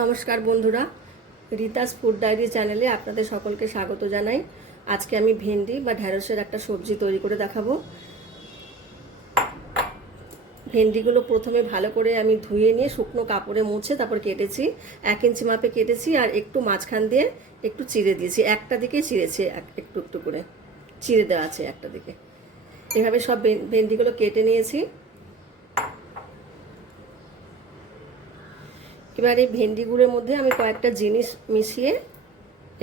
নমস্কার বন্ধুরা, রিতাস food diary চ্যানেলে আপনাদের সকলকে স্বাগত জানাই। আজকে আমি ভেন্ডি বা ঢ্যাঁড়সের একটা সবজি তৈরি করে দেখাবো। ভেন্ডিগুলো প্রথমে ভালো করে আমি ধুয়ে নিয়ে শুকনো কাপড়ে মুছে তারপর কেটেছি। 1 ইঞ্চি মাপে কেটেছি আর একটু মাঝখান দিয়ে একটু চিড়ে দিয়েছি। একটা দিকে চিড়েছি, একটু একটু করে চিড়ে দেওয়া আছে একটা দিকে। এভাবে সব ভেন্ডিগুলো কেটে নিয়েছি। এবার এই ভেন্ডিগুলোর মধ্যে আমি কয়েকটা জিনিস মিশিয়ে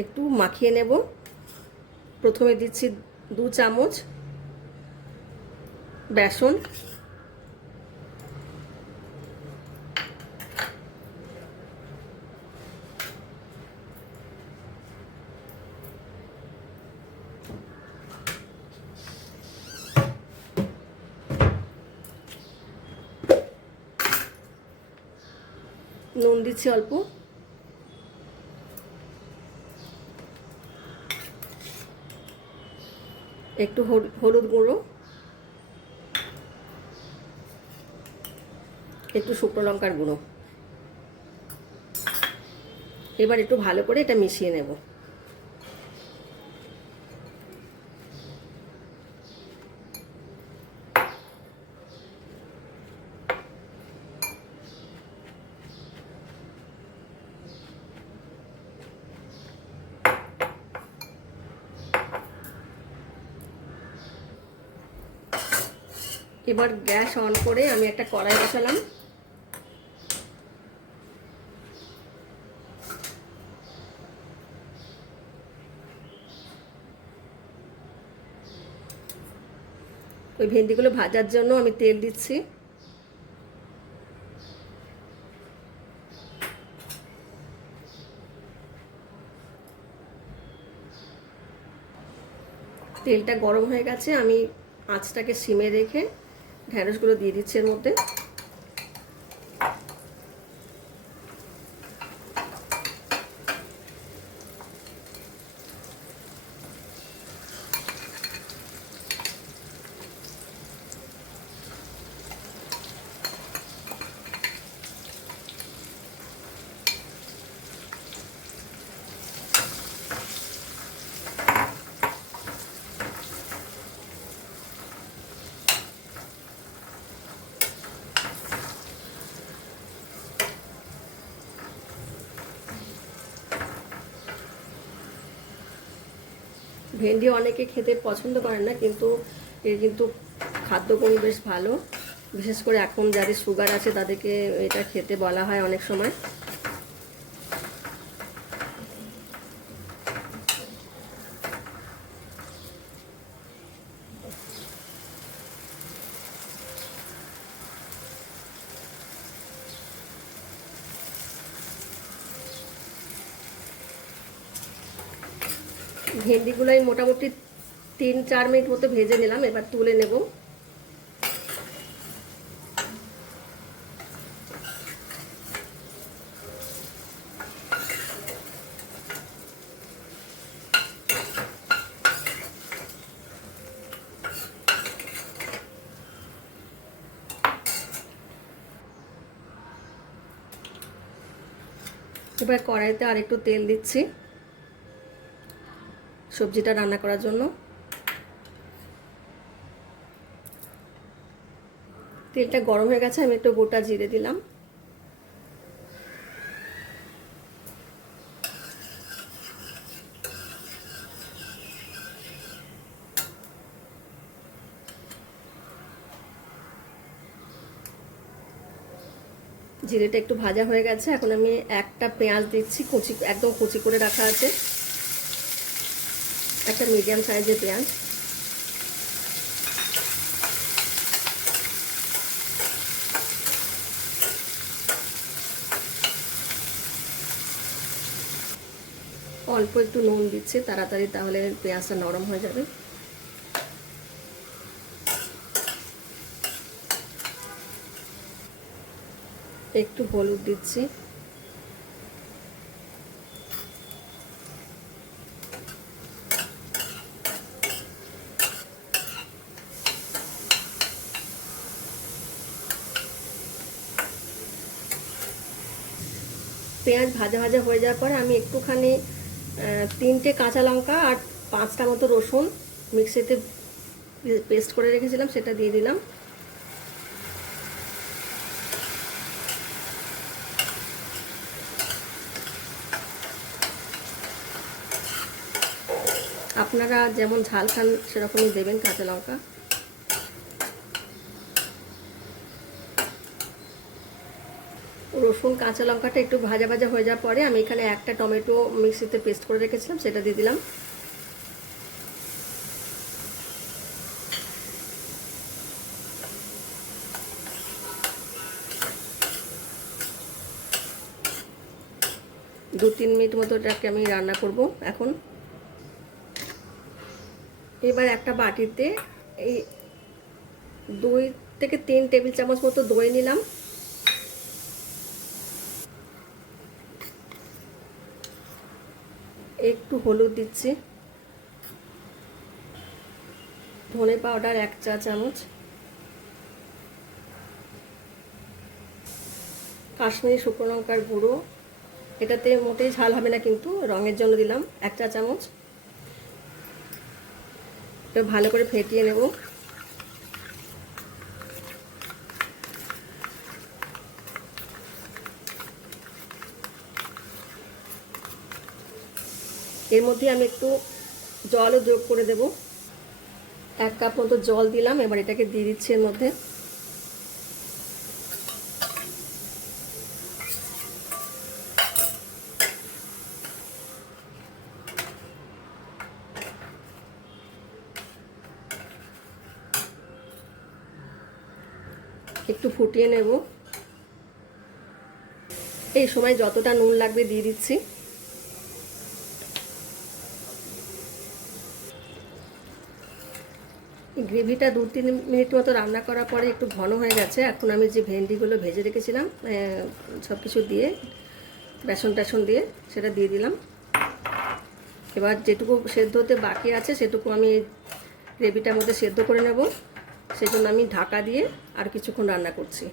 একটু মাখিয়ে নেব। প্রথমে দিচ্ছি 2 চামচ বেসন, নুন দিচ্ছি অল্প, একটু হলুদ গুঁড়ো, একটু শুকনো লঙ্কার গুঁড়ো। এবার একটু ভালো করে এটা মিশিয়ে নেব। এবার গ্যাস অন করে আমি একটা কড়াই বসালাম। ওই ভেন্ডিগুলো ভাজার জন্য আমি তেল দিচ্ছি। তেলটা গরম হয়ে গেছে, আমি আঁচটাকে সিমে রেখে ঢ্যাঁড়সগুলো দিয়ে দিচ্ছি এর মধ্যে। ভেন্ডি অনেকে খেতে পছন্দ করে না, কিন্তু এর কিন্তু খাদ্যগুণ বেশ ভালো। বিশেষ করে এখন যাদের সুগার আছে তাদেরকে এটা খেতে বলা হয় অনেক সময়। ভেন্ডিগুলোই মোটামুটি 3-4 মিনিট মতো ভেজে নিলাম। এবার তুলে নেব। এবার কড়াইতে আর একটু তেল দিচ্ছি সবজিটা রান্না করার জন্য। তেলটা গরম হয়ে গেছে, আমি একটু গোটা জিরে দিলাম। জিরেটা একটু ভাজা হয়ে গেছে, এখন আমি একটা পেঁয়াজ দিচ্ছি, কুচি একদম কুচি করে রাখা আছে, একটা মিডিয়াম সাইজের পেঁয়াজ। অল্প একটু নুন দিচ্ছি তাড়াতাড়ি, তাহলে পেঁয়াজটা নরম হয়ে যাবে। একটু হলুদ দিচ্ছি, পেঁয়াজ ভাজা ভাজা হয়ে যাওয়ার পরে আমি একটুখানি 3টে কাঁচা লঙ্কা আর 5টা মতো রসুন মিক্সিতে পেস্ট করে রেখেছিলাম, সেটা দিয়ে দিলাম। আপনারা যেমন ঝাল খান সেরকমই দেবেন কাঁচা লঙ্কা। রসুন কাঁচা লঙ্কাটা একটু ভাজা ভাজা হয়ে যাওয়ার পরে আমি এখানে একটা টমেটো মিক্সিতে পেস্ট করে রেখেছিলাম, সেটা দিয়ে দিলাম। দু 3 মিনিট মতো এটাকে আমি রান্না করব। এখন এবার একটা বাটিতে এই 2 থেকে 3 টেবিল চামচ মতো দই নিলাম। একটু হলুদ দিচ্ছি, ধনে পাউডার 1 চা চামচ, কাশ্মীরি শুকনো লঙ্কার গুঁড়ো, এটাতে মোটেই ঝাল হবে না কিন্তু রঙের জন্য দিলাম 1 চা চামচ। এটা ভালো করে ফেটিয়ে নেব। এর মধ্যে আমি একটু জলও যোগ করে দেব, 1 কাপ মতো জল দিলাম। এবার এটাকে দিয়ে দিচ্ছি এর মধ্যে। একটু ফুটিয়ে নেব। এই সময় যতটা নুন লাগবে দিয়ে দিচ্ছি। গ্রেভিটা 2-3 মিনিট মতো রান্না করার পরে একটু ঘন হয়ে গেছে। এখন আমি যে ভেন্ডিগুলো ভেজে রেখেছিলাম সব কিছু দিয়ে বেসন টেসন দিয়ে সেটা দিয়ে দিলাম। এবার যেটুকু সেদ্ধ হতে বাকি আছে সেটুকু আমি গ্রেভিটার মধ্যে সেদ্ধ করে নেব। সেই জন্য আমি ঢাকা দিয়ে আর কিছুক্ষণ রান্না করছি।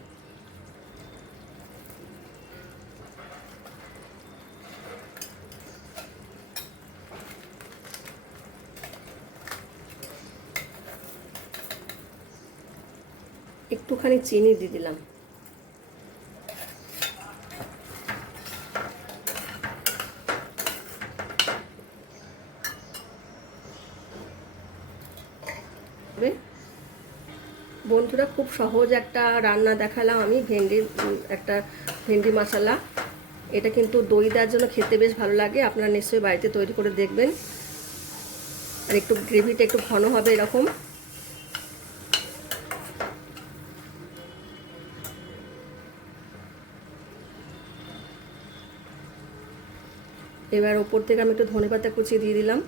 একটুখানি চিনি দিয়ে দিলাম। বন্ধুরা, খুব সহজ একটা রান্না দেখালাম আমি, ভেন্ডি মশলা। এটা কিন্তু দই দেওয়ার জন্য খেতে বেশ ভালো লাগে। আপনারা নিশ্চয়ই বাড়িতে তৈরি করে দেখবেন। আর একটু গ্রেভিটা একটু ঘন হবে এরকম। এবার ওপর থেকে আমি একটু ধনেপাতা কুচিয়ে দিয়ে দিলাম।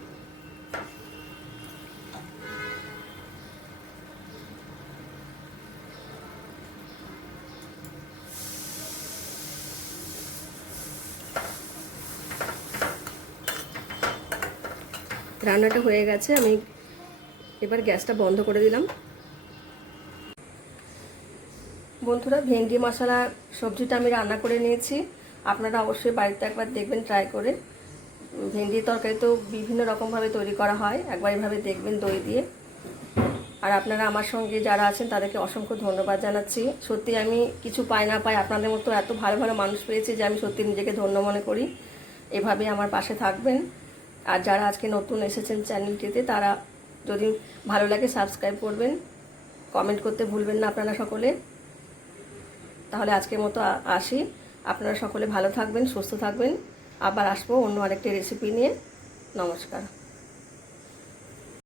রান্নাটা হয়ে গেছে, আমি এবার গ্যাসটা বন্ধ করে দিলাম। বন্ধুরা, ভেন্ডি মশলা সবজিটা আমি রান্না করে নিয়েছি। আপনারা অবশ্যই বাড়িতে একবার দেখবেন ট্রাই করে। ভেন্ডির তরকারি তো বিভিন্ন রকমভাবে তৈরি করা হয়, একবার এভাবে দেখবেন দই দিয়ে। আর আপনারা আমার সঙ্গে যারা আছেন তাদেরকে অসংখ্য ধন্যবাদ জানাচ্ছি। সত্যি আমি কিছু পাই না পাই, আপনাদের মতো এত ভালো ভালো মানুষ পেয়েছি যে আমি সত্যি নিজেকে ধন্য মনে করি। এভাবে আমার পাশে থাকবেন। আর যারা আজকে নতুন এসেছেন চ্যানেলটিতে, তারা যদি ভালো লাগে সাবস্ক্রাইব করবেন, কমেন্ট করতে ভুলবেন না আপনারা সকলে। তাহলে আজকের মতো আসি। আপনারা সকলে ভালো থাকবেন, সুস্থ থাকবেন। আবার আসবো অন্য আরেকটি রেসিপি নিয়ে। নমস্কার।